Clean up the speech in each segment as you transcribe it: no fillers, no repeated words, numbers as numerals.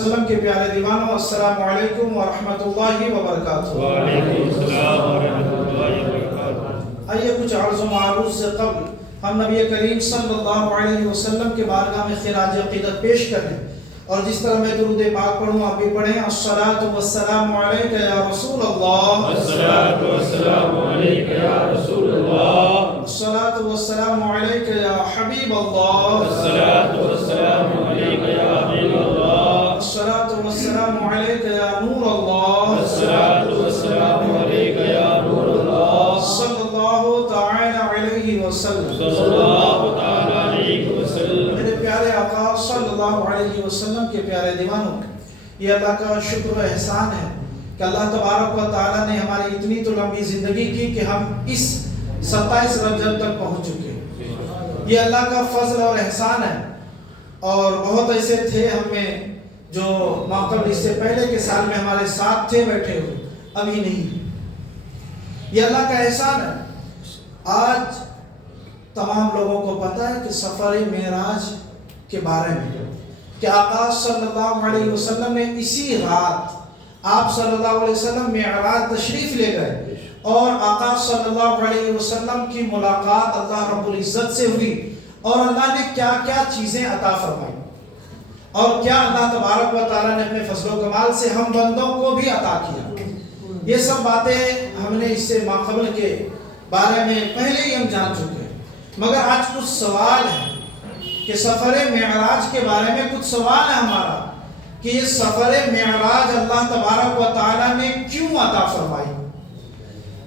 وسلم کے پیارے دیوانوں، السلام علیکم ورحمۃ اللہ وبرکاتہ۔ وعلیکم السلام ورحمۃ اللہ وبرکاتہ۔ آئیے کچھ عرض و معروض سے قبل ہم نبی کریم صلی اللہ علیہ وسلم کے بارگاہ میں خراج عقیدت پیش کریں، اور جس طرح میں درود پاک پڑھوں آپ بھی پڑھیں۔ الصلاۃ والسلام علیک یا رسول اللہ، الصلاۃ والسلام علیک یا رسول اللہ، الصلاۃ والسلام علیک یا حبیب اللہ، الصلاۃ والسلام علیک یا حبیب اللہ، الصلاۃ والسلام علیک یا نور اللہ، الصلاۃ والسلام علیک یا نور اللہ، صلی اللہ تعالی علیہ وسلم۔ صلی اللہ تعالی علیہ وسلم۔ میرے پیارے آقا صلی اللہ علیہ وسلم کے پیارے دیوانوں، یہ اللہ کا شکر و احسان ہے کہ اللہ تبارک و تعالیٰ نے ہماری اتنی تو لمبی زندگی کی کہ ہم اس 27 رجب تک پہنچ چکے ہیں۔ یہ اللہ کا فضل اور احسان ہے، اور بہت ایسے تھے ہم میں جو ماقبل اس سے پہلے کے سال میں ہمارے ساتھ تھے بیٹھے ہوئے، ابھی نہیں۔ یہ اللہ کا احسان ہے۔ آج تمام لوگوں کو پتہ ہے کہ سفر معراج کے بارے میں کہ آقا صلی اللہ علیہ وسلم نے اسی رات آپ صلی اللہ علیہ وسلم معراج تشریف لے گئے، اور آقا صلی اللہ علیہ وسلم کی ملاقات اللہ رب العزت سے ہوئی، اور اللہ نے کیا کیا چیزیں عطا فرمائی، اور کیا اللہ تبارک و تعالیٰ نے اپنے فضل و کمال سے ہم بندوں کو بھی عطا کیا۔ یہ سب باتیں ہم نے اس سے ماقبل کے بارے میں پہلے ہی ہم جان چکے ہیں، مگر آج کچھ سوال ہے کہ سفر معراج کے بارے میں کچھ سوال ہے ہمارا کہ یہ سفر معراج اللہ تبارک و تعالیٰ نے کیوں عطا فرمائی،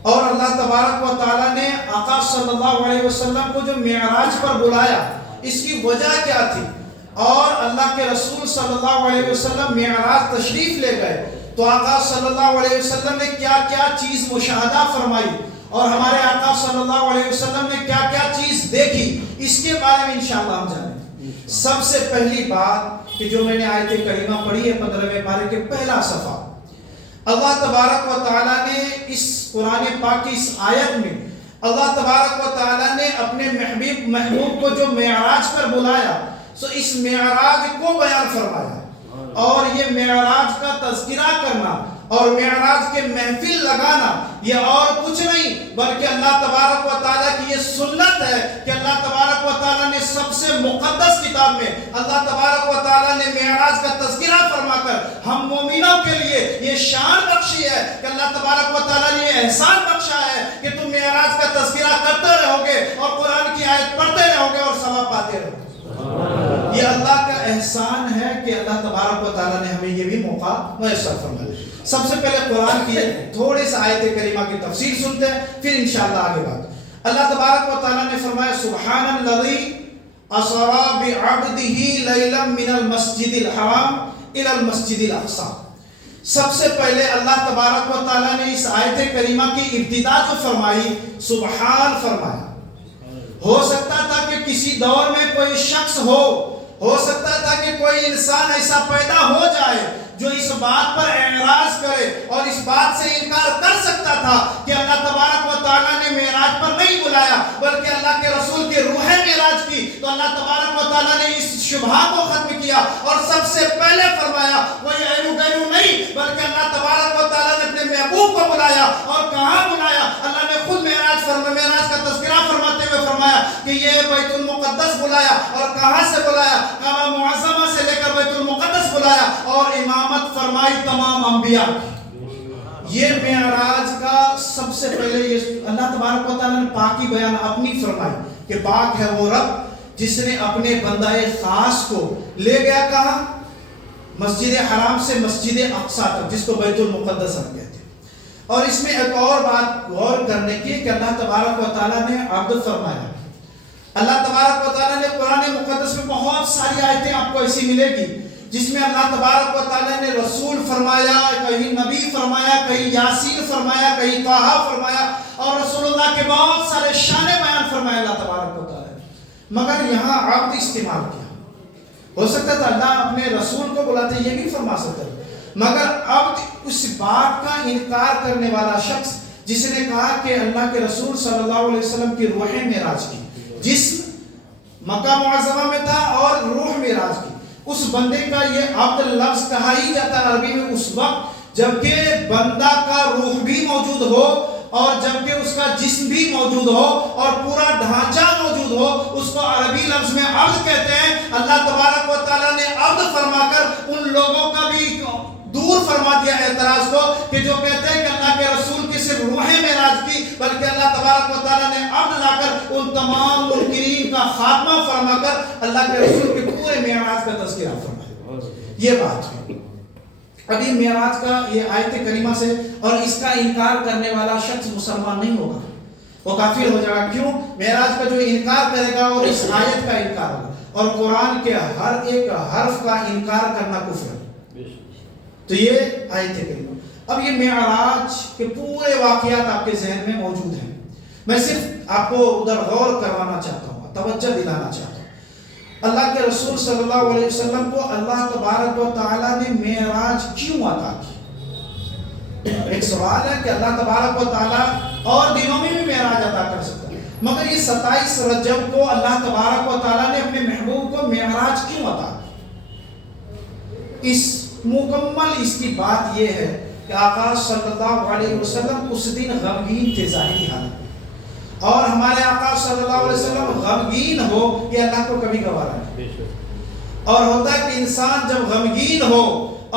اور اللہ تبارک و تعالیٰ نے آقا صلی اللہ علیہ وسلم کو جو معراج پر بلایا اس کی وجہ کیا تھی، اور اللہ کے رسول صلی اللہ علیہ وسلم معراج تشریف لے گئے تو آقا صلی اللہ علیہ وسلم نے کیا کیا چیز مشاہدہ فرمائی، اور ہمارے آقا صلی اللہ علیہ وسلم نے کیا کیا چیز دیکھی، اس کے بارے میں انشاءاللہ ہم جانیں۔ سب سے پہلی بات کہ جو میں نے آیت کریمہ پڑھی ہے 15ویں پارے کے پہلا صفحہ، اللہ تبارک و تعالیٰ نے اس قرآن پاک کی اس آیت میں اللہ تبارک و تعالیٰ نے اپنے محبوب کو جو معراج پر بلایا، سو اس معراج کو بیان فرمایا، اور یہ معراج کا تذکرہ کرنا اور معراج کے محفل لگانا یہ اور کچھ نہیں بلکہ اللہ تبارک و تعالیٰ کی یہ سنت ہے کہ اللہ تبارک و تعالیٰ نے سب سے مقدس کتاب میں اللہ تبارک و تعالیٰ نے معراج کا تذکرہ فرما کر ہم مومنوں کے لیے یہ شان بخشی ہے کہ اللہ تبارک و تعالیٰ نے یہ احسان بخشا ہے کہ تم معراج کا تذکرہ کرتے رہو گے اور قرآن کی آیت پڑھتے رہو گے اور ثواب پاتے رہو گے۔ یہ اللہ کا احسان ہے کہ اللہ تبارک و تعالیٰ نے ہمیں یہ بھی موقع میسر فرمایا۔ سب سے پہلے قرآن کی تھوڑے سے آیت کریمہ کی تفسیر سنتے ہیں، پھر انشاءاللہ آگے بات۔ اللہ تبارک و تعالیٰ نے فرمایا سبحان الذی اسری بعبدہ لیلا من المسجد الحرام الی المسجد الاقصی۔ سب سے پہلے اللہ تبارک و تعالیٰ نے اس آیت کریمہ کی ابتدا جو فرمائی سبحان فرمایا۔ ہو سکتا تھا کہ کسی دور میں کوئی شخص ہو سکتا تھا کہ کوئی انسان ایسا پیدا ہو جائے جو اس بات پر اعراض کرے اور اس بات سے انکار کر سکتا تھا کہ اللہ تبارک و تعالیٰ نے معراج پر نہیں بلایا بلکہ اللہ کے رسول کی روح معراج کی، تو اللہ تبارک و تعالیٰ نے اس شبہ کو ختم کیا اور سب سے پہلے فرمایا کوئی ایرو گیرو نہیں بلکہ اللہ تبارک و تعالیٰ نے اپنے محبوب کو بلایا، اور کہاں بلایا؟ اللہ نے خود معراج کا تذکرہ فرماتے ہوئے فرمایا کہ یہ بیت المقدس بلایا، اور کہاں سے بلایا؟ کعبہ معظمہ سے لے کر بیت المقدس بلایا، اور امامت فرمائی تمام انبیاء کی۔ یہ معراج کا سب سے پہلے یہ اللہ تبارک و تعالیٰ نے پاکی بیان اپنی فرمائی کہ پاک ہے وہ رب جس نے اپنے بندہ خاص کو لے گیا کہاں؟ مسجد حرام سے مسجد اقصیٰ تک، جس کو بیت المقدس ہم کہتے ہیں۔ اور اس میں ایک اور بات غور کرنے کی کہ اللہ تبارک و تعالیٰ نے عبد فرمایا۔ اللہ تبارک و تعالیٰ نے قرآن مقدس میں بہت ساری آیتیں آپ کو ایسی ملے گی جس میں اللہ تبارک و تعالیٰ نے رسول فرمایا، کہیں نبی فرمایا، کہیں یاسین فرمایا، کہیں طٰہٰ فرمایا، اور رسول اللہ کے بہت سارے شان بیان فرمایا اللہ تبارک و تعالیٰ نے، مگر یہاں عبد استعمال کیا۔ ہو سکتا تھا اللہ اپنے رسول کو بلاتے یہ بھی فرما سکتا ہے، مگر عبد اس بات کا انکار کرنے والا شخص جس نے کہا کہ اللہ کے رسول صلی اللہ علیہ وسلم کی روح معراج کی، جسم مکہ معظمہ میں تھا اور روح معراج کی، اس بندے کا یہ عبد لفظ کہا ہی جاتا ہے عربی میں اس وقت جبکہ بندہ کا روح بھی موجود ہو اور جبکہ اس کا جسم بھی موجود ہو اور پورا ڈھانچہ موجود ہو، اس کو عربی لفظ میں عبد کہتے ہیں۔ اللہ تبارک و تعالیٰ نے عبد فرما کر ان لوگوں کا بھی دور فرما دیا اعتراض کو کہ جو کہتے ہیں کہ اللہ کے رسول کی صرف روح معراج کی، بلکہ اللہ تبارک و تعالیٰ نے عبد لا کر ان تمام منکرین کا خاتمہ فرما کر اللہ کے رسول کے پورے معراج کا تذکرہ فرمایا۔ یہ بات ہے۔ اب یہ معراج کا یہ آیت کریمہ سے اور اس کا انکار کرنے والا شخص مسلمان نہیں ہوگا، وہ کافر ہو جائے گا۔ کیوں؟ معراج کا جو انکار کرے گا اور اس آیت کا انکار ہوگا، اور قرآن کے ہر ایک حرف کا انکار کرنا کفر ہے۔ تو یہ آیت کریمہ۔ اب یہ معراج کے پورے واقعات آپ کے ذہن میں موجود ہیں، میں صرف آپ کو ادھر غور کروانا چاہتا ہوں، توجہ دلانا چاہتا ہوں۔ اللہ کے رسول صلی اللہ علیہ وسلم کو اللہ تبارک و تعالیٰ نے معراج کیوں عطا کی؟ ایک سوال ہے کہ اللہ تبارک و تعالیٰ اور دنوں میں بھی معراج عطا کر سکتا ہے، مگر یہ 27 رجب کو اللہ تبارک و تعالیٰ نے اپنے محبوب کو معراج کیوں عطا کی؟ اس کی بات یہ ہے کہ آقا صلی اللہ علیہ وسلم اس دن غمگین تھے ظاہری حالت، اور ہمارے آقا صلی اللہ علیہ وسلم غمگین ہو یہ اللہ کو کبھی گوارا نہیں۔ اور ہوتا ہے کہ انسان جب غمگین ہو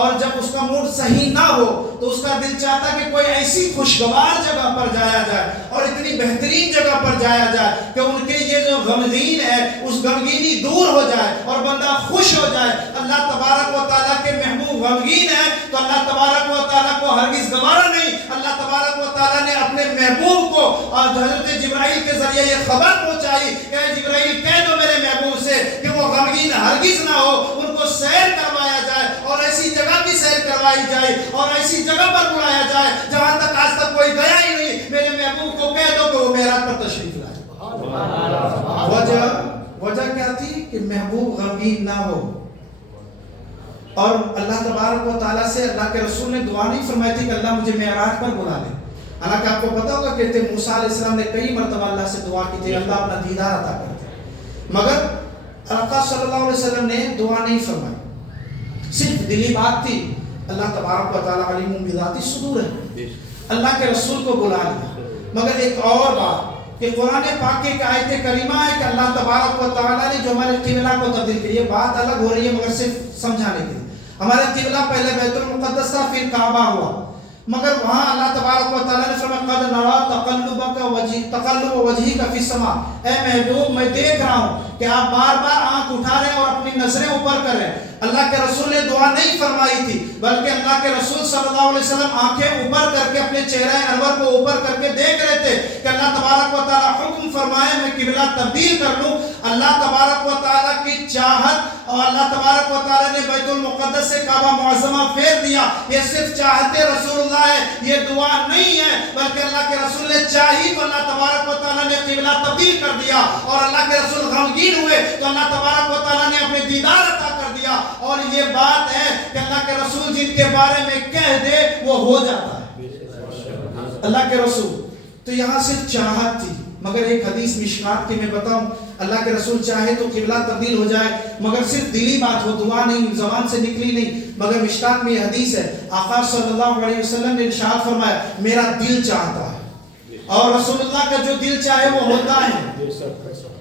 اور جب اس کا موڈ صحیح نہ ہو تو اس کا دل چاہتا ہے کہ کوئی ایسی خوشگوار جگہ پر جایا جائے اور اتنی بہترین جگہ پر جایا جائے کہ ان کے یہ جو غمگین ہے اس غمگینی دور ہو جائے اور بندہ خوش ہو جائے۔ اللہ تبارک و تعالیٰ کے محبوب غمگین ہے تو اللہ تبارک و تعالیٰ کو ہرگز گوارا نہیں۔ اللہ تبارک و تعالیٰ نے اپنے محبوب کو اور حضرت جبرائیل کے ذریعے یہ خبر پہنچائی کہ اے جبرائیل کہہ دو میرے محبوب سے کہ وہ غمگین ہرگز نہ ہو، ان کو سیر کروایا جائے اور ایسی جگہ بھی سیر کروائی جائے اور ایسی جگہ پر بلایا جائے جہاں تک آج تک کوئی گیا ہی نہیں۔ میرے محبوب کو کہہ دو کہ وہ معراج پر تشریف لائے۔ وجہ کیا تھی؟ کہ محبوب غمگین نہ ہو، اور اللہ تبارک و تعالیٰ سے اللہ کے رسول نے دعا نہیں فرمائی تھی کہ اللہ مجھے معراج پر بلا لے۔ حالانکہ آپ کو پتا ہوگا کہ موسیٰ علیہ السلام نے کئی مرتبہ اللہ سے دعا کی تھی اللہ اپنا دیدار عطا کرتے، مگر آقا صلی اللہ علیہ وسلم نے دعا نہیں فرمائی، صرف دلی بات تھی۔ اللہ تبارک و تعالیٰ علیم بذات الصدور ہے، اللہ کے رسول کو بلا لیا۔ مگر ایک اور بات کہ قرآن پاک کی ایک آیت کریمہ ہے کہ اللہ تبارک و تعالیٰ نے جو ہمارے قبلہ کو تبدیل کیا، یہ بات الگ ہو رہی ہے مگر صرف سمجھانے کے لیے۔ ہمارے قبلہ پہلے بیت المقدس تھا، پھر کعبہ ہوا، مگر وہاں اللہ تبارک و تعالیٰ نے فرمایا قد نرى تقلب وجهك في السماء، اے محبوب میں دیکھ رہا ہوں کہ آپ بار بار آنکھ اٹھا رہے ہیں اور اپنی نظریں اوپر کر رہے ہیں۔ اللہ کے رسول نے دعا نہیں فرمائی تھی، بلکہ اللہ کے رسول صلی اللہ علیہ وسلم آنکھیں اوپر کر کے اپنے چہرہ انور کو اوپر کر کے دیکھ رہے تھے کہ اللہ تبارک و تعالیٰ حکم فرمائے میں قبلہ تبدیل کر لوں۔ اللہ تبارک و تعالیٰ کی چاہت اور اللہ تبارک و تعالیٰ نے بیت المقدس سے کعبہ معظمہ پھیر دیا، یہ صرف چاہتے رسول اللہ ہے، یہ دعا نہیں ہے، بلکہ اللہ کے رسول نے چاہی تو اللہ تبارک و تعالیٰ نے قبلہ تبدیل کر دیا، اور اللہ کے رسول غمگین ہوئے تو اللہ تبارک و تعالیٰ نے اپنے دیدار عطا کر دیا۔ اور یہ بات ہے کہ اللہ کے رسول جن کے بارے میں کہہ دے وہ ہو جاتا ہے، اللہ کے رسول۔ تو یہاں صرف چاہت تھی، مگر ایک حدیث مشکات کی میں بتاؤں، اللہ کے رسول چاہے تو قبلہ تبدیل ہو جائے، مگر صرف دلی بات ہو، دعا نہیں، زبان سے نکلی نہیں، مگر مشکات میں یہ حدیث ہے، آقا صلی اللہ علیہ وسلم نے ارشاد فرمایا میرا دل چاہتا ہے، اور رسول اللہ کا جو دل چاہے وہ ہوتا ہے۔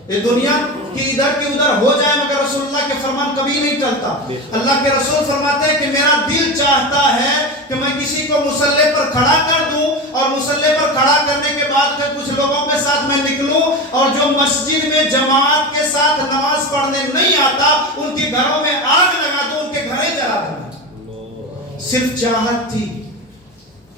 یہ دنیا کی ادھر کی ادھر ہو جائے مگر رسول اللہ کے فرمان کبھی نہیں ٹلتا۔ اللہ کے رسول فرماتے ہیں کہ میرا دل چاہتا ہے کہ میں کسی کو مصلی پر کھڑا کر دوں، اور مصلی پر کھڑا کرنے کے بعد پھر کچھ لوگوں کے ساتھ میں نکلوں، اور جو مسجد میں جماعت کے ساتھ نماز پڑھنے نہیں آتا ان کے گھروں میں آگ لگا دوں، ان کے گھریں جلا دوں۔ صرف چاہت تھی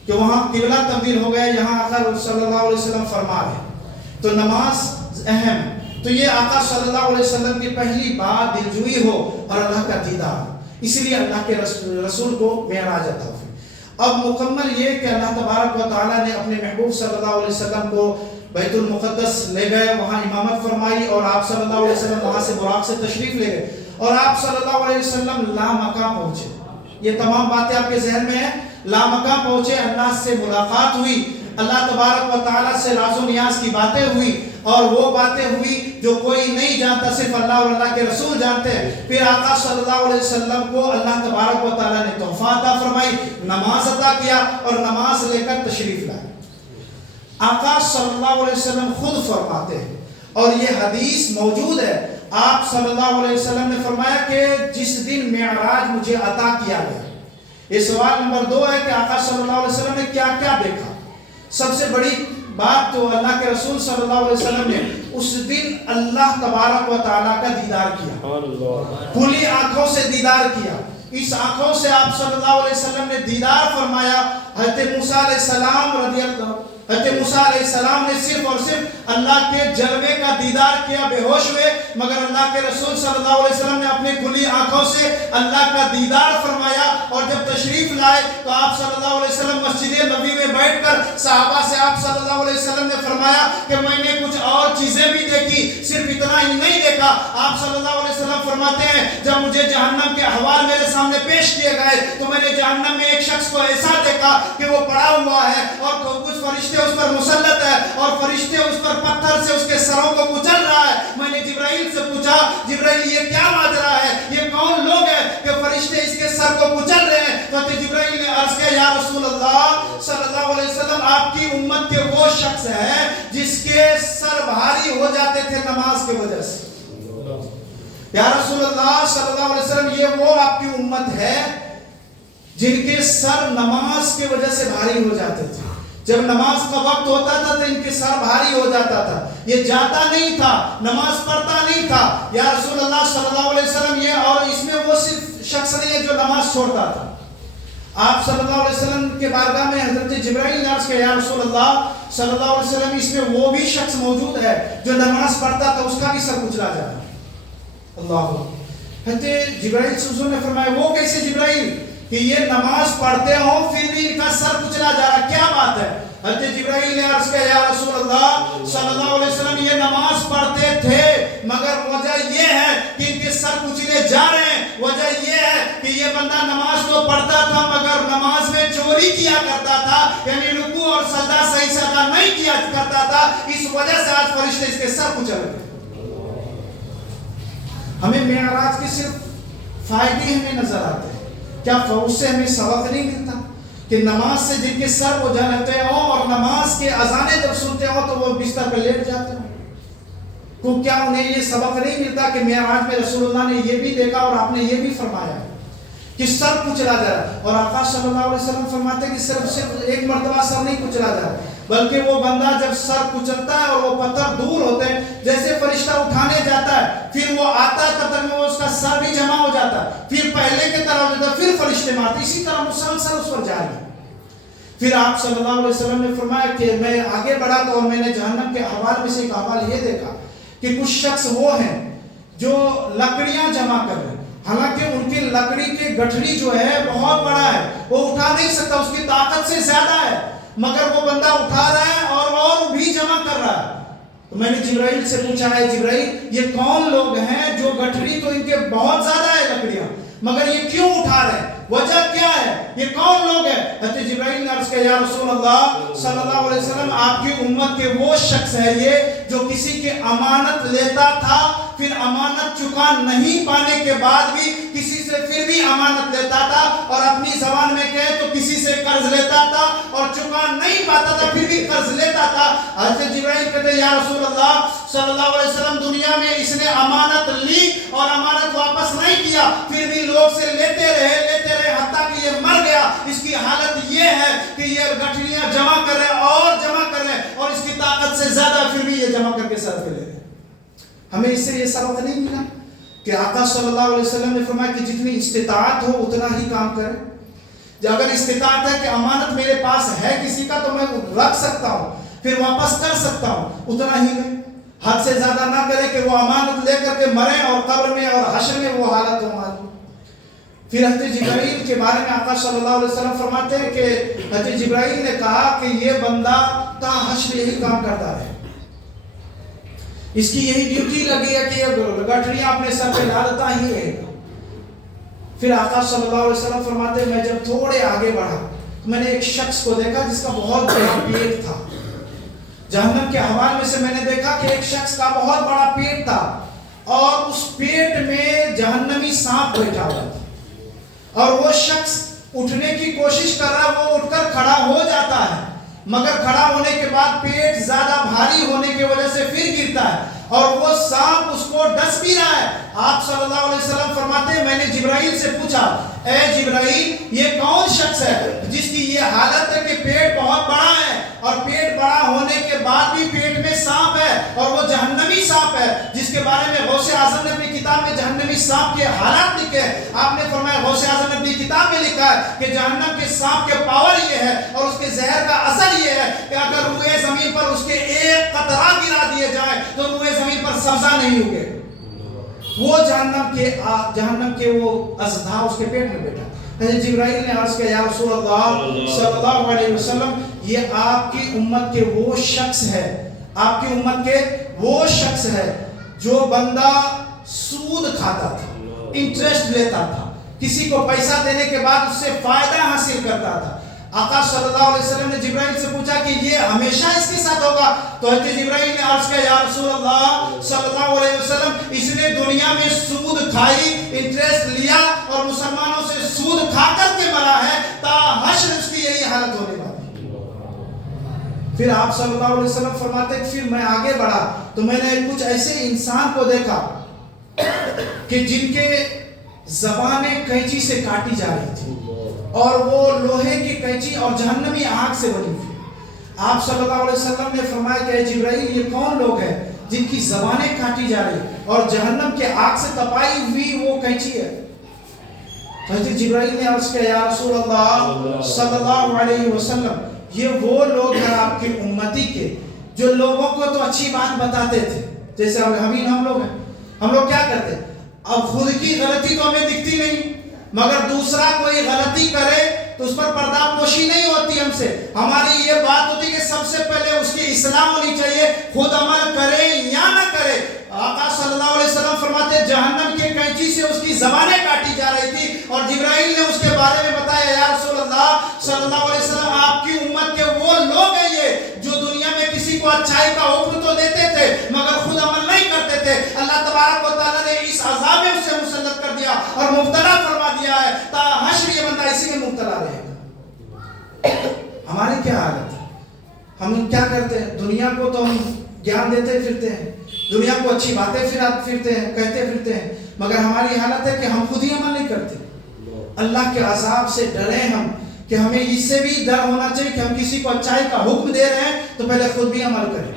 کہ وہاں قبلہ تبدیل ہو گیا، یہاں آقا صلی اللہ علیہ وسلم فرما رہے تو نماز اہم ہے۔ تو یہ آقا صلی اللہ علیہ وسلم کی پہلی بات دلجوئی ہو اور اللہ کا دیدار، اس لیے اللہ کے رسول کو معراج عطا ہوئی۔ اب مکمل یہ کہ اللہ تبارک و تعالیٰ نے اپنے محبوب صلی اللہ علیہ وسلم کو بیت المقدس لے گئے، وہاں امامت فرمائی، اور آپ صلی اللہ علیہ وسلم وہاں سے براق سے تشریف لے گئے، اور آپ صلی اللہ علیہ وسلم لامکہ پہنچے۔ یہ تمام باتیں آپ کے ذہن میں ہیں۔ لامکہ پہنچے، اللہ سے ملاقات ہوئی، اللہ تبارک و تعالیٰ سے راز و نیاز کی باتیں ہوئی، اور وہ باتیں ہوئی جو کوئی نہیں جانتا، صرف اللہ اور اللہ کے رسول جانتے ہیں۔ پھر آقا صلی اللہ علیہ وسلم کو اللہ تبارک و تعالیٰ نے تحفہ عطا فرمائی، نماز عطا کیا، اور نماز لے کر تشریف لائے۔ آقا صلی اللہ علیہ وسلم خود فرماتے ہیں، اور یہ حدیث موجود ہے، آپ صلی اللہ علیہ وسلم نے فرمایا کہ جس دن معراج مجھے عطا کیا گیا۔ یہ سوال نمبر 2 ہے کہ آقا صلی اللہ علیہ وسلم نے کیا کیا دیکھا۔ سب سے بڑی بات تو اللہ کے رسول صلی اللہ علیہ وسلم نے اس دن اللہ تبارک و تعالیٰ کا دیدار کیا، کھلی آنکھوں سے دیدار کیا۔ اس آنکھوں سے آپ صلی اللہ علیہ وسلم نے دیدار فرمایا۔ حضرت موسیٰ علیہ السلام حضرت موسیٰ علیہ السلام نے صرف اور صرف اللہ کے جلوے کا دیدار کیا، بے ہوش ہوئے، مگر اللہ کے رسول صلی اللہ علیہ وسلم نے اپنی کھلی آنکھوں سے اللہ کا دیدار فرمایا۔ اور جب تشریف لائے تو آپ صلی اللہ علیہ وسلم مسجد نبوی میں بیٹھ کر صحابہ سے آپ صلی اللہ علیہ وسلم نے فرمایا کہ میں نے کچھ اور چیزیں بھی دیکھی، صرف اتنا ہی نہیں دیکھا۔ آپ صلی اللہ علیہ وسلم فرماتے ہیں جب مجھے جہنم کے احوال میرے سامنے پیش کیے گئے تو میں نے جہنم میں ایک شخص کو ایسا دیکھا کہ وہ پڑا ہوا ہے، اور کچھ فرشتے اس پر مسلط ہے، اور فرشتے اس پر پتھر سے اس کے سروں کو کچل رہا ہے۔ میں نے جبرائیل سے پوچھا، جبرائیل یہ کیا ماجرا ہے، یہ کون لوگ ہیں کہ فرشتے اس کے سر کو کچل رہے ہیں؟ تو جبرائیل نے عرض کیا یا رسول اللہ صلی اللہ علیہ وسلم، آپ کی امت کے وہ شخص ہیں جس کے سر بھاری ہو جاتے تھے نماز کی وجہ سے۔ یا رسول اللہ صلی اللہ علیہ وسلم، یہ وہ آپ کی امت ہے جن کے سر نماز کی وجہ سے بھاری ہو جاتے تھے۔ جب نماز کا وقت ہوتا تھا تو ان کے سر بھاری ہو جاتا تھا، یہ جاتا نہیں تھا، نماز پڑھتا نہیں تھا۔ یا رسول اللہ صلی اللہ علیہ وسلم، یہ اور اس میں وہ صرف شخص نہیں ہے جو نماز چھوڑتا تھا۔ آپ صلی اللہ علیہ وسلم کے بارگاہ میں حضرت جبرائیل نے عرض کیا یا رسول اللہ صلی اللہ علیہ وسلم، اس میں وہ بھی شخص موجود ہے جو نماز پڑھتا تھا، اس کا بھی سر کچلا جائے۔ اللہ حضرت جبرائیل سے حضور نے فرمایا وہ کیسے جبرائیل کہ یہ نماز پڑھتے ہوں پھر بھی ان کا سر کچلا جا رہا، کیا بات ہے؟ حضرت جبرائیل نے عرض کیا یا رسول اللہ صلی اللہ علیہ وسلم، یہ نماز پڑھتے تھے مگر وجہ یہ ہے کہ ان کے سر کچلے جا رہے ہیں۔ وجہ یہ ہے کہ یہ بندہ نماز تو پڑھتا تھا مگر نماز میں چوری کیا کرتا تھا، یعنی رکوع اور سجدہ صحیح سے ادا نہیں کیا کرتا تھا، اس وجہ سے آج فرشتے اس کے سر کچل گئے۔ ہمیں معراج کے صرف فائدے ہمیں نظر آتے ہیں، کیا اس سے ہمیں سبق نہیں ملتا کہ نماز سے جن کے سر وہ جلتے ہوں اور نماز کے اذانیں جب سنتے ہوں تو وہ بستر پہ لیٹ جاتے ہوں؟ کو کیا انہیں یہ سبق نہیں ملتا کہ معراج میں رسول اللہ نے یہ بھی دیکھا اور آپ نے یہ بھی فرمایا کہ سر کچلا جا رہا، اور آقا صلی اللہ علیہ وسلم فرماتے ہیں کہ صرف ایک مرتبہ سر نہیں کچلا جا رہا، بلکہ وہ بندہ جب سر کچلتا ہے اور وہ پتھر دور ہوتے ہیں، جیسے فرشتہ اٹھانے جاتا ہے پھر وہ آتا ہے تب تک میں اس کا سر بھی جمع ہو جاتا ہے، پھر پہلے کی طرح ہو جاتا ہے، پھر فرشتے مارتے، اسی طرح مسلسل اس پر جاری ہے۔ پھر آپ صلی اللہ علیہ وسلم نے فرمایا کہ میں آگے بڑھا تو اور میں نے جہنم کے احوال میں سے ایک احوال یہ دیکھا کہ کچھ شخص وہ ہیں جو لکڑیاں جمع کر رہے ہیں، حالانکہ ان کی لکڑی کے گٹھڑی جو ہے بہت بڑا ہے، وہ اٹھا نہیں سکتا، اس کی طاقت سے زیادہ ہے، مگر وہ بندہ اٹھا رہا ہے اور بھی جمع کر رہا ہے۔ تو میں نے جبرائیل سے پوچھا ہے جبرائیل یہ کون لوگ ہیں جو گٹھڑی تو ان کے بہت زیادہ ہے لکڑیاں، مگر یہ کیوں اٹھا رہے ہیں، وجہ کیا ہے، یہ کون لوگ ہیں؟ حضرت جبرائیل نے عرض کیا یا رسول اللہ صلی اللہ علیہ وسلم، آپ کی امت کے وہ شخص ہے یہ جو کسی کی امانت لیتا تھا، پھر امانت چکا نہیں پانے کے بعد بھی کسی سے پھر بھی امانت لیتا تھا، اور اپنی زبان میں کہے تو کسی سے قرض لیتا تھا اور چکا نہیں پاتا تھا پھر بھی قرض لیتا تھا۔ حضرت جبرائیل کہتے ہیں یا رسول اللہ صلی اللہ علیہ وسلم، دنیا میں اس نے امانت لی اور امانت واپس نہیں کیا، پھر بھی لوگ سے لیتے رہے حتیٰ کہ یہ مر گیا۔ اس کی حالت یہ ہے کہ یہ گٹھڑیاں جمع کر رہے اور جمع کر رہے اور اس کی طاقت سے زیادہ، پھر بھی یہ جمع کر کے سر پہ لے رہے۔ ہمیں اس سے یہ سبق نہیں ملا کہ آقا صلی اللہ علیہ وسلم نے فرمایا کہ جتنی استطاعت ہو اتنا ہی کام کرے۔ اگر استطاعت ہے کہ امانت میرے پاس ہے کسی کا تو میں رکھ سکتا ہوں پھر واپس کر سکتا ہوں، اتنا ہی میں، حد سے زیادہ نہ کرے کہ وہ امانت لے کر کے مرے اور قبر میں اور حشر میں وہ حالت ہو ہماری۔ پھر حضرت جبرائیل کے بارے میں آقا صلی اللہ علیہ وسلم فرماتے ہیں کہ حضرت جبرائیل نے کہا کہ یہ بندہ تا حشر یہی کام کرتا ہے، اس کی یہی ڈیوٹی لگی ہے کہ یہ گٹھڑیاں اپنے سر پہ ڈالتا ہی رہے گا۔ پھر آقا صلی اللہ علیہ وسلم فرماتے ہیں میں جب تھوڑے آگے بڑھا میں نے ایک شخص کو دیکھا جس کا بہت بڑا پیٹ تھا. جہنم کے احوال میں سے میں نے دیکھا کہ ایک شخص کا بہت بڑا پیٹ تھا اور اس پیٹ میں جہنمی سانپ بیٹھا ہوا تھا اور وہ شخص اٹھنے کی کوشش کر رہا ہے. وہ اٹھ کر کھڑا ہو جاتا ہے مگر کھڑا ہونے کے بعد پیٹ زیادہ بھاری ہونے کی وجہ سے پھر گرتا ہے اور وہ سانپ اس کو ڈس بھی رہا ہے. آپ صلی اللہ علیہ وسلم فرماتے ہیں میں نے جبرائیل سے پوچھا اے جبرائیل یہ کون شخص ہے جس کی یہ حالت ہے کہ پیٹ بہت بڑا ہے اور پیٹ بڑا ہونے کے بعد بھی پیٹ میں سانپ ہے اور وہ جہنمی سانپ ہے جس کے بارے میں غوث اعظم نے اپنی کتاب میں جہنمی سانپ کے حالات لکھے ہیں. آپ نے فرمایا غوث اعظم نے اپنی کتاب میں لکھا ہے کہ جہنم کے سانپ کے پاور یہ ہے اور اس کے زہر کا اثر یہ ہے کہ اگر روئے زمین پر اس کے ایک قطرہ گرا دیے جائے تو روئے زمین پر سبزہ نہیں ہوگے. وہ جہنم کے وہ اژدھا اس کے پیٹ میں بیٹھا. حضرت جبرائیل نے عرض کیا یا رسول اللہ صلی اللہ علیہ وسلم یہ آپ کی امت کے وہ شخص ہے آپ کی امت کے وہ شخص ہے جو بندہ سود کھاتا تھا, انٹرسٹ لیتا تھا, کسی کو پیسہ دینے کے بعد اس سے فائدہ حاصل کرتا تھا. آقا صلی اللہ علیہ وسلم نے جبرائیل سے پوچھا کہ یہ ہمیشہ اس کے ساتھ ہوگا؟ تو حضرت جبرائیل نے عرض کیا یا رسول اللہ صلی اللہ علیہ وسلم اس نے دنیا میں سود کھائی, انٹرسٹ لیا اور مسلمانوں سے سود کھا کر کے مرا ہے, تا حشر اس کی یہی حالت ہونے والی. پھر آپ صلی اللہ علیہ وسلم فرماتے ہیں پھر میں آگے بڑھا تو میں نے کچھ ایسے انسان کو دیکھا کہ جن کے زبانیں کینچی سے کاٹی جا رہی تھی اور وہ لوہے کی کینچی اور جہنمی آگ سے بنی ہوئی. آپ صلی اللہ علیہ وسلم نے فرمایا کہ اے جبرائیل یہ کون لوگ ہیں جن کی زبانیں کاٹی جا رہی اور جہنم کے آگ سے تپائی ہوئی وہ کینچی ہے؟ حضرت جبرائیل نے عرض کیا یا رسول اللہ صلی اللہ علیہ وسلم یہ وہ لوگ ہیں آپ کی امتی کے جو لوگوں کو تو اچھی بات بتاتے تھے, جیسے ہم لوگ ہیں. ہم لوگ کیا کرتے ہیں اب خود کی غلطی تو ہمیں دکھتی نہیں مگر دوسرا کوئی غلطی کرے تو اس پر پردہ پوشی نہیں ہوتی ہم سے. ہماری یہ بات ہوتی کہ سب سے پہلے اس کی اصلاح ہونی چاہیے, خود عمل کرے یا نہ کرے. آقا صلی اللہ علیہ وسلم فرماتے جہنم کے کینچی سے اس کی زبانیں کاٹی جا رہی تھی اور جبرائیل نے اس کے بارے میں بتایا یا رسول اللہ صلی اللہ علیہ وسلم آپ کی امت کے وہ لوگ ہیں یہ جو دنیا میں کسی کو اچھائی کا حکم تو دیتے تھے مگر خود عمل نہیں کرتے تھے. اللہ تبارک و تعالیٰ نے اس عذاب میں اسے مسلط کر دیا اور مبتلا فرما دیا ہے تا حشر یہ بندہ اسی میں مبتلا رہے گا. ہماری کیا حالت ہے؟ ہم کیا کرتے ہیں دنیا کو تو ہم گیان دیتے پھرتے ہیں, دنیا کو اچھی باتیں پھرتے ہیں کہتے پھرتے ہیں مگر ہماری حالت ہے کہ ہم خود ہی عمل نہیں کرتے. اللہ کے عذاب سے ڈریں ہم کہ ہمیں اس سے بھی ڈر ہونا چاہیے کہ ہم کسی کو اچھائی کا حکم دے رہے ہیں تو پہلے خود بھی عمل کریں.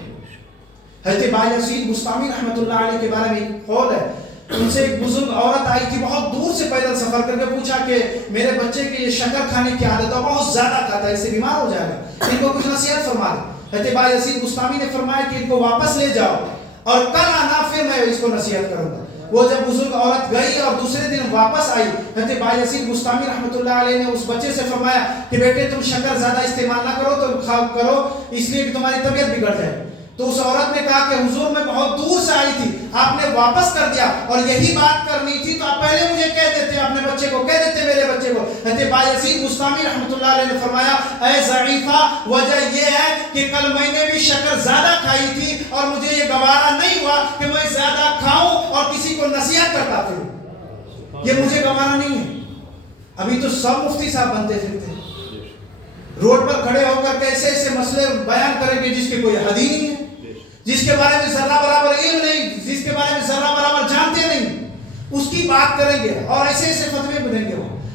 حضرت بایزید بسطامی رحمۃ اللہ علیہ کے بارے میں ایک قول ہے, ان سے ایک بزرگ عورت آئی تھی بہت دور سے پیدل سفر کر کے, پوچھا کہ میرے بچے کی یہ شکر کھانے کی عادت ہے بہت زیادہ کھاتا ہے, اس سے بیمار ہو جائے گا, ان کو کچھ نصیحت فرما دیں. حضرت بایزید بسطامی نے فرمایا کہ ان کو واپس لے جاؤ اور کل آنا پھر میں اس کو نصیحت کروں گا. وہ جب بزرگ عورت گئی اور دوسرے دن واپس آئی حضرت بایزید بسطامی رحمۃ اللہ علیہ نے اس بچے سے فرمایا کہ بیٹے تم شکر زیادہ استعمال نہ کرو تو کرو اس لیے کہ تمہاری طبیعت بگڑ جائے. تو اس عورت نے کہا کہ حضور میں بہت دور سے آئی تھی, آپ نے واپس کر دیا اور یہی بات کرنی تھی تو آپ پہلے مجھے کہہ دیتے, اپنے بچے کو کہہ دیتے میرے بچے کو. حضرت بایزید بسطامی رحمۃ اللہ علیہ نے فرمایا اے ضعیفہ وجہ یہ ہے کہ کل میں نے بھی شکر زیادہ کھائی تھی اور مجھے یہ گوارا نہیں ہوا کہ میں زیادہ کھاؤں اور کسی کو نصیحت کرتا پھروں, یہ مجھے گوارا نہیں ہے. ابھی تو سب مفتی صاحب بنتے پھرتے ہیں, روڈ پر کھڑے ہو کر ایسے ایسے مسئلے بیان کریں گے جس کے کوئی حد ہی نہیں ہے, جس کے بارے میں ذرہ برابر علم نہیں, جس کے بارے میں ذرہ برابر جانتے نہیں, اس کی بات کریں گے اور ایسے ایسے فتوے دیں گے.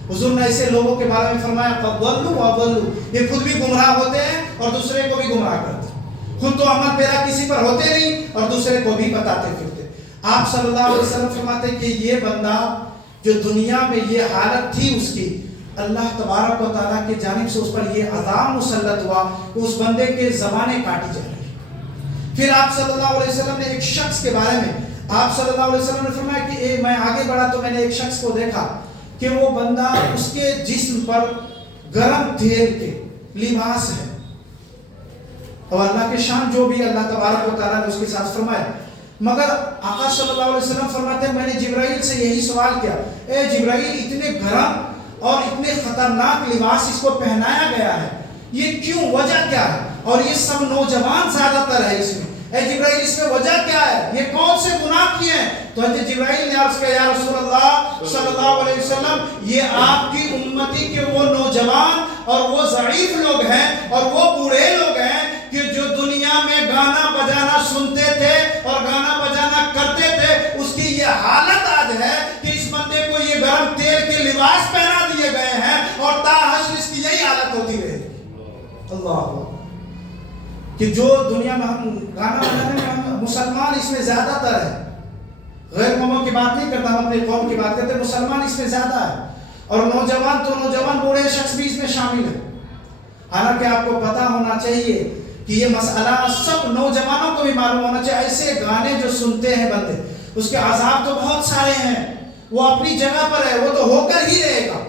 حضور نے ایسے لوگوں کے بارے میں فرمایا فضلوا وضلوا, یہ خود بھی گمراہ ہوتے ہیں اور دوسرے کو بھی گمراہ کرتے ہیں, خود تو عمل پیرا کسی پر ہوتے نہیں اور دوسرے کو بھی بتاتے پھرتے. آپ صلی اللہ علیہ وسلم فرماتے کہ یہ بندہ جو دنیا میں یہ حالت تھی اس کی, اللہ تبارک و تعالیٰ کی جانب سے اس پر یہ عذاب مسلط ہوا کہ اس بندے کے زبانیں کاٹی جا رہی. پھر آپ صلی اللہ علیہ وسلم نے ایک شخص کے بارے میں آپ صلی اللہ علیہ وسلم نے فرمایا کہ میں آگے بڑھا تو میں نے ایک شخص کو دیکھا کہ وہ بندہ اس کے جسم پر گرم تیل کے لباس ہے اور اللہ کے شان جو بھی اللہ تبارک و تعالیٰ نے اس کے ساتھ فرمایا. مگر آقا صلی اللہ علیہ وسلم فرماتے ہیں میں نے جبرائیل سے یہی سوال کیا اے جبرائیل اتنے گرم اور اتنے خطرناک لباس اس کو پہنایا گیا ہے؟ یہ کیوں، وجہ کیا ہے؟ اور یہ سب نوجوان زیادہ تر ہے اس میں. اے جبرائیل اس میں وجہ کیا ہے؟ یہ کون سے گناہ کیے ہیں؟ تو حضرت جبرائیل نے عرض کیا یا رسول اللہ صلی اللہ علیہ وسلم یہ آپ کی امتی کے وہ نوجوان اور وہ ضعیف لوگ ہیں اور وہ بوڑھے لوگ ہیں کہ جو دنیا میں گانا بجانا سنتے تھے اور گانا بجانا کرتے تھے، اس کی یہ حالت آج ہے کہ اس بندے کو یہ گرم تیل کے لباس پہنا دیے گئے ہیں اور تا حشر اس کی یہی حالت ہوتی رہے. اللہ، کہ جو دنیا میں ہم گانا بجانے میں ہم مسلمان اس میں زیادہ تر ہے. غیر قوموں کی بات نہیں کرتا، ہم اپنی قوم کی بات کرتے ہیں. مسلمان اس میں زیادہ ہے اور نوجوان تو نوجوان بوڑھے شخص بھی اس میں شامل ہے. حالانکہ آپ کو پتا ہونا چاہیے کہ یہ مسئلہ سب نوجوانوں کو بھی معلوم ہونا چاہیے. ایسے گانے جو سنتے ہیں بندے، اس کے عذاب تو بہت سارے ہیں. وہ اپنی جگہ پر ہے، وہ تو ہو کر ہی رہے گا.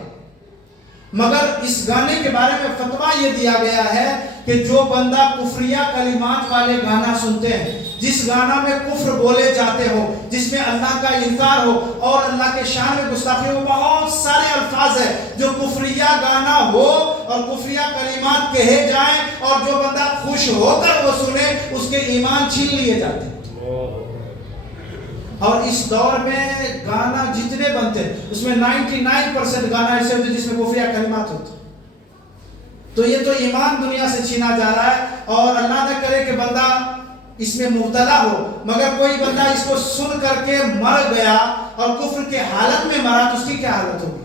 مگر اس گانے کے بارے میں فتویٰ یہ دیا گیا ہے کہ جو بندہ کفریہ کلمات والے گانا سنتے ہیں، جس گانا میں کفر بولے جاتے ہو، جس میں اللہ کا انکار ہو اور اللہ کے شان میں گستاخی ہو، بہت سارے الفاظ ہیں جو کفریہ گانا ہو اور کفریہ کلمات کہے جائیں اور جو بندہ خوش ہو کر وہ سنے، اس کے ایمان چھین لیے جاتے ہیں. اور اس دور میں گانا جتنے بنتے ہیں اس میں 99% گانا ایسے ہوتے جس میں کفریہ کلمات ہوتے. تو یہ تو ایمان دنیا سے چھینا جا رہا ہے اور اللہ نہ کرے کہ بندہ اس میں مبتلا ہو. مگر کوئی بندہ اس کو سن کر کے مر گیا اور کفر کے حالت میں مرا تو اس کی کیا حالت ہوگی؟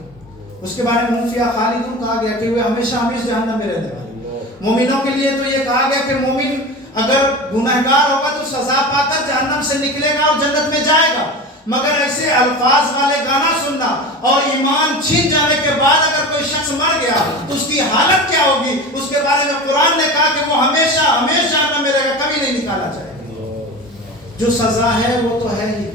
اس کے بارے میں منفیہ خالدون کہا گیا کہ وہ ہمیشہ ہمیشہ جہنم میں رہنے والے. مومنوں کے لیے تو یہ کہا گیا کہ مومن اگر گنہگار ہوگا تو سزا پا کر جہنم سے نکلے گا اور جنت میں جائے گا. مگر ایسے الفاظ والے گانا سننا اور ایمان چھین جانے کے بعد اگر کوئی شخص مر گیا تو اس کی حالت کیا ہوگی؟ اس کے بارے میں قرآن نے کہا کہ وہ ہمیشہ ہمیشہ جہنم میں رہے گا، کبھی نہیں نکالا جائے گا. جو سزا ہے وہ تو ہے ہی.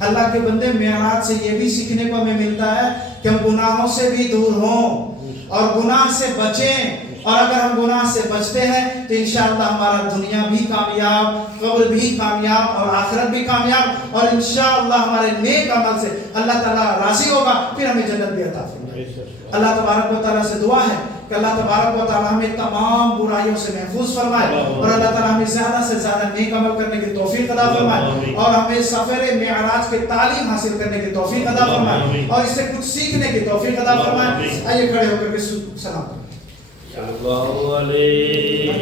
اللہ کے بندے، معراج سے یہ بھی سیکھنے کو ہمیں ملتا ہے کہ ہم گناہوں سے بھی دور ہوں اور گناہ سے بچیں. اور اگر ہم گناہ سے بچتے ہیں تو انشاءاللہ ہمارا دنیا بھی کامیاب، قبر بھی کامیاب اور آخرت بھی کامیاب، اور انشاءاللہ ہمارے نیک عمل سے اللہ تعالیٰ راضی ہوگا، پھر ہمیں جنت بھی عطا فرمائے. اللہ تبارک و تعالیٰ سے دعا ہے کہ اللہ تبارک و تعالیٰ ہمیں تمام برائیوں سے محفوظ فرمائے اور اللہ تعالیٰ ہمیں زیادہ سے زیادہ نیک عمل کرنے کی توفیق عطا فرمائے اور ہمیں سفر معراج کے تعلیم حاصل کرنے کی توفیق عطا فرمائے اور اس سے کچھ سیکھنے کی توفیق عطا فرمائے. آئیے کھڑے ہو کر کے سلام.